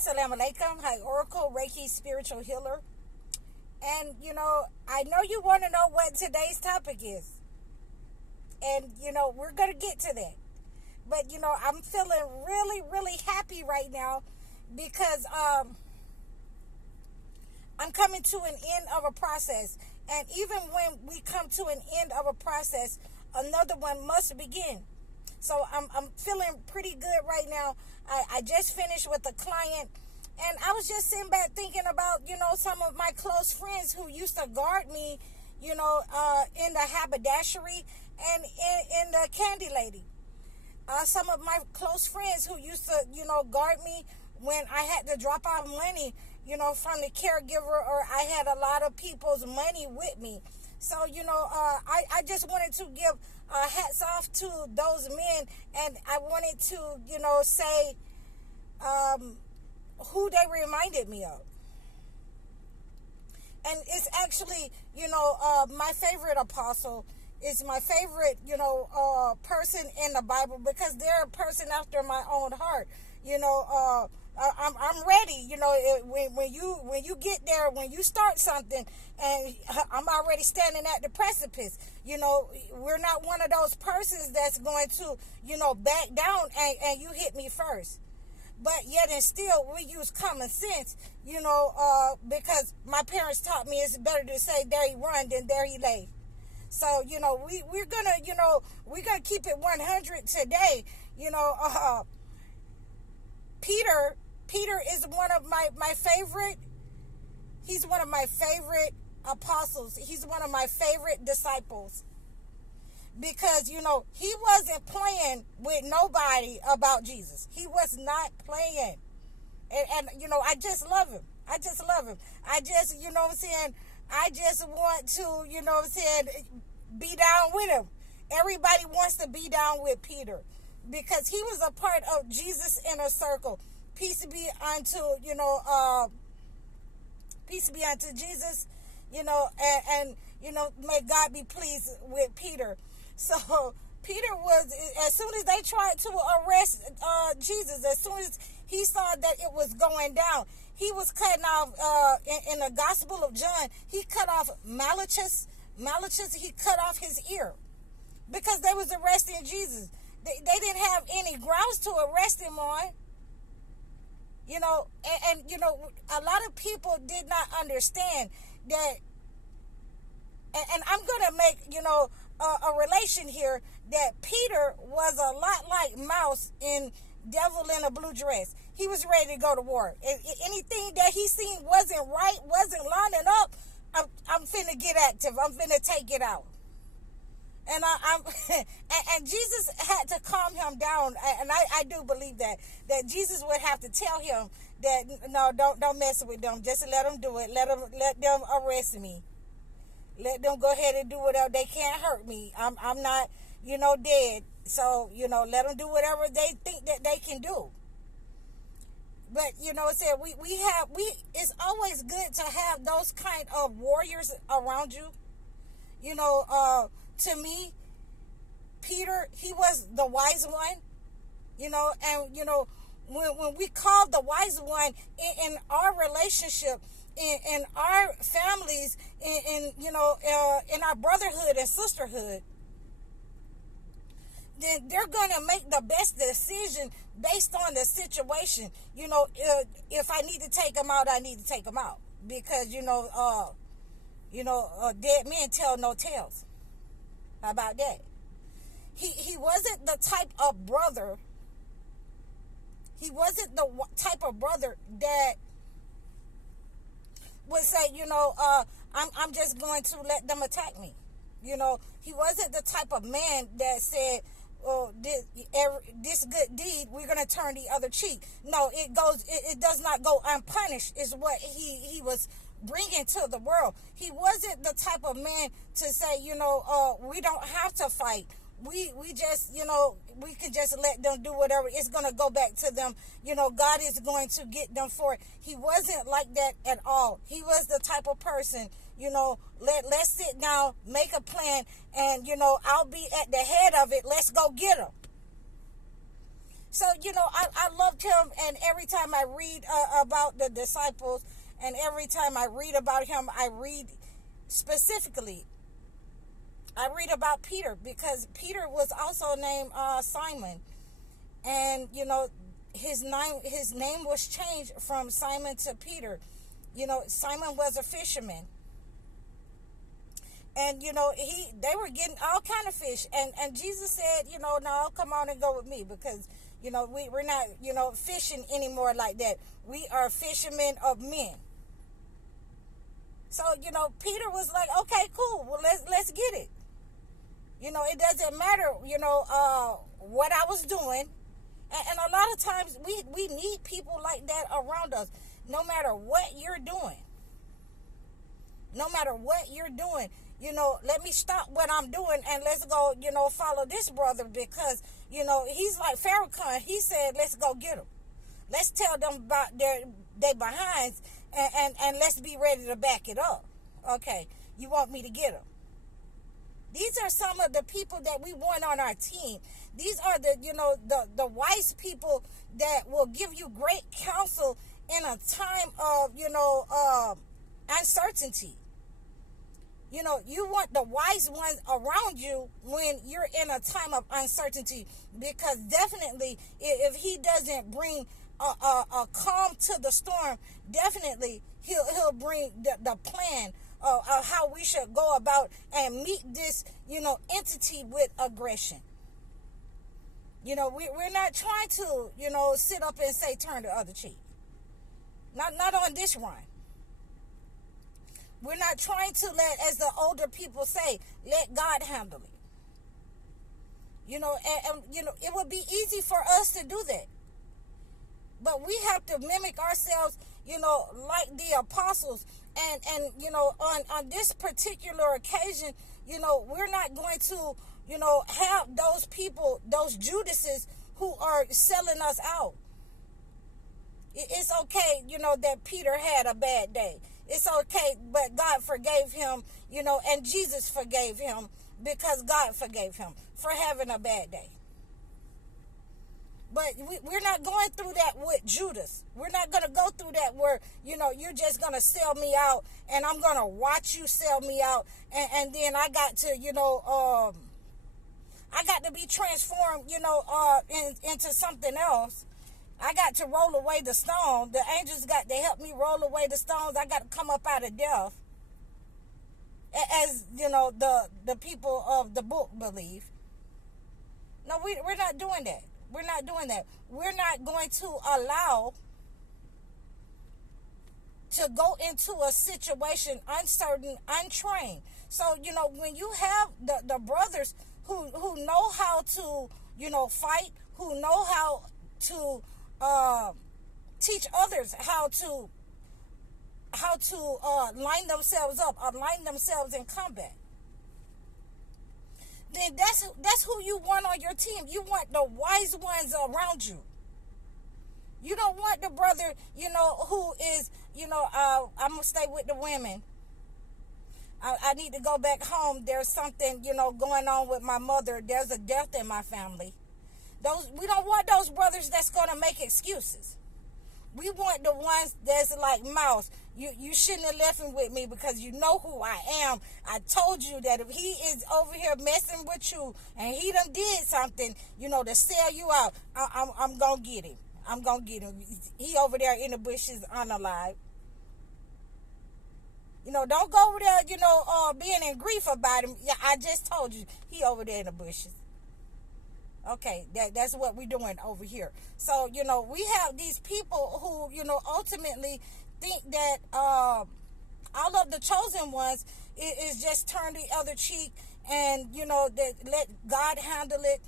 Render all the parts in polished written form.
Assalamu alaikum. Hi, Oracle, Reiki, spiritual healer. And, I know you want to know what today's topic is. And, we're going to get to that. But, I'm feeling really, really happy right now because I'm coming to an end of a process. And even when we come to an end of a process, another one must begin. So I'm feeling pretty good right now. I just finished with a client, and I was just sitting back thinking about, some of my close friends who used to guard me, in the haberdashery and in the candy lady. Some of my close friends who used to, guard me when I had to drop off money, from the caregiver, or I had a lot of people's money with me. So, I just wanted to give hats off to those men, and I wanted to, say who they reminded me of. And it's actually, my favorite apostle is my favorite, person in the Bible, because they're a person after my own heart. I'm ready. When you get there, when you start something, and I'm already standing at the precipice. We're not one of those persons that's going to, back down and you hit me first. But yet and still, we use common sense, because my parents taught me it's better to say there he run than there he lay. So, we're gonna keep it 100 today. Peter is one of my favorite. He's one of my favorite apostles. He's one of my favorite disciples. Because, he wasn't playing with nobody about Jesus. He was not playing. And I just love him. I just love him. I just, I just want to, be down with him. Everybody wants to be down with Peter, because he was a part of Jesus' inner circle. Peace be unto, peace be unto Jesus, and may God be pleased with Peter. So Peter was, as soon as they tried to arrest Jesus, as soon as he saw that it was going down, he was cutting off, in the Gospel of John, he cut off Malachus, he cut off his ear, because they was arresting Jesus. They didn't have any grounds to arrest him on. And a lot of people did not understand that, and I'm going to make, a relation here, that Peter was a lot like Mouse in Devil in a Blue Dress. He was ready to go to war. Anything that he seen wasn't right, wasn't lining up, I'm finna get active. I'm finna take it out. And and Jesus had to calm him down, and I do believe that Jesus would have to tell him that, no, don't mess with them. Just let them do it. Let them arrest me. Let them go ahead and do whatever. They can't hurt me. I'm not, dead. So, let them do whatever they think that they can do. But, it's always good to have those kind of warriors around you. To me, Peter, he was the wise one, and, when we call the wise one in our relationship, in our families, in our brotherhood and sisterhood, then they're going to make the best decision based on the situation. If I need to take them out, I need to take them out, because, dead men tell no tales. How about that? He wasn't the type of brother. He wasn't the type of brother that would say, I'm just going to let them attack me. He wasn't the type of man that said, oh, this good deed, we're going to turn the other cheek. No, it does not go unpunished, is what he was bringing to the world. He wasn't the type of man to say, we don't have to fight. We just, we can just let them do whatever. It's going to go back to them. God is going to get them for it. He wasn't like that at all. He was the type of person, let's sit down, make a plan, and, I'll be at the head of it. Let's go get them. So, I loved him, and every time I read about the disciples, and every time I read about him, I read specifically, I read about Peter, because Peter was also named Simon. And, his name was changed from Simon to Peter. Simon was a fisherman. And, they were getting all kind of fish. And Jesus said, no, come on and go with me, because, we're not, fishing anymore like that. We are fishermen of men. So, Peter was like, okay, cool. Well, let's get it. It doesn't matter, what I was doing. And a lot of times we need people like that around us, no matter what you're doing. No matter what you're doing, let me stop what I'm doing and let's go, follow this brother, because, he's like Farrakhan. He said, let's go get him. Let's tell them about their behinds, and let's be ready to back it up. Okay, you want me to get them? These are some of the people that we want on our team. These are the wise people that will give you great counsel in a time of, uncertainty. You want the wise ones around you when you're in a time of uncertainty, because definitely if he doesn't bring a calm to the storm, definitely he'll bring the plan of how we should go about and meet this, entity with aggression. We're not trying to, sit up and say, turn the other cheek. Not on this run. We're not trying to as the older people say, let God handle it. It would be easy for us to do that. But we have to mimic ourselves, like the apostles. And on this particular occasion, we're not going to, have those people, those Judases who are selling us out. It's okay, that Peter had a bad day. It's okay, but God forgave him, and Jesus forgave him because God forgave him for having a bad day. But we're not going through that with Judas. We're not going to go through that where, you're just going to sell me out and I'm going to watch you sell me out. And then I got to, I got to be transformed, into something else. I got to roll away the stone. The angels got to help me roll away the stones. I got to come up out of death. As, the people of the book believe. No, we're not doing that. We're not doing that. We're not going to allow to go into a situation uncertain, untrained. So, when you have the brothers who know how to, fight, who know how to teach others how to line themselves up or line themselves in combat, then that's who you want on your team. You want the wise ones around you. You don't want the brother, who is, I'm going to stay with the women. I need to go back home. There's something, going on with my mother. There's a death in my family. We don't want those brothers that's going to make excuses. We want the ones that's like Mouse. You shouldn't have left him with me because you know who I am. I told you that if he is over here messing with you and he done did something, to sell you out, I'm going to get him. I'm going to get him. He over there in the bushes unalive. Don't go over there, being in grief about him. Yeah, I just told you he over there in the bushes. Okay, that's what we're doing over here. So, we have these people who, ultimately think that all of the chosen ones is just turn the other cheek and, that let God handle it.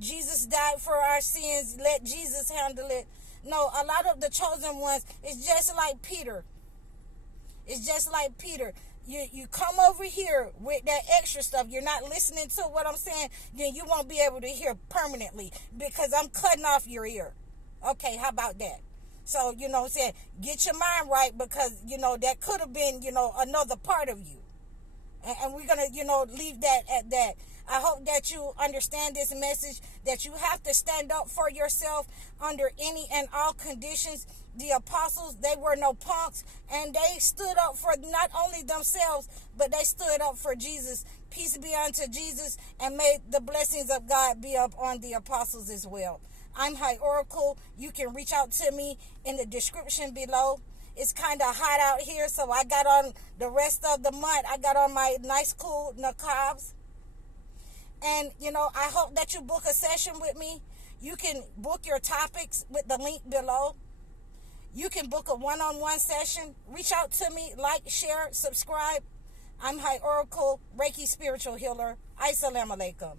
Jesus died for our sins. Let Jesus handle it. No, a lot of the chosen ones is just like Peter. It's just like Peter. You come over here with that extra stuff. You're not listening to what I'm saying. Then you won't be able to hear permanently because I'm cutting off your ear. Okay, how about that? So, what I'm saying, get your mind right because, that could have been, another part of you. And we're going to, leave that at that. I hope that you understand this message, that you have to stand up for yourself under any and all conditions. The apostles, they were no punks, and they stood up for not only themselves, but they stood up for Jesus. Peace be unto Jesus, and may the blessings of God be up on the apostles as well. I'm High Oracle. You can reach out to me in the description below. It's kind of hot out here, so I got on the rest of the month. I got on my nice, cool niqabs. And, I hope that you book a session with me. You can book your topics with the link below. You can book a one-on-one session. Reach out to me, like, share, subscribe. I'm High Oracle, Reiki Spiritual Healer. Assalamu alaikum.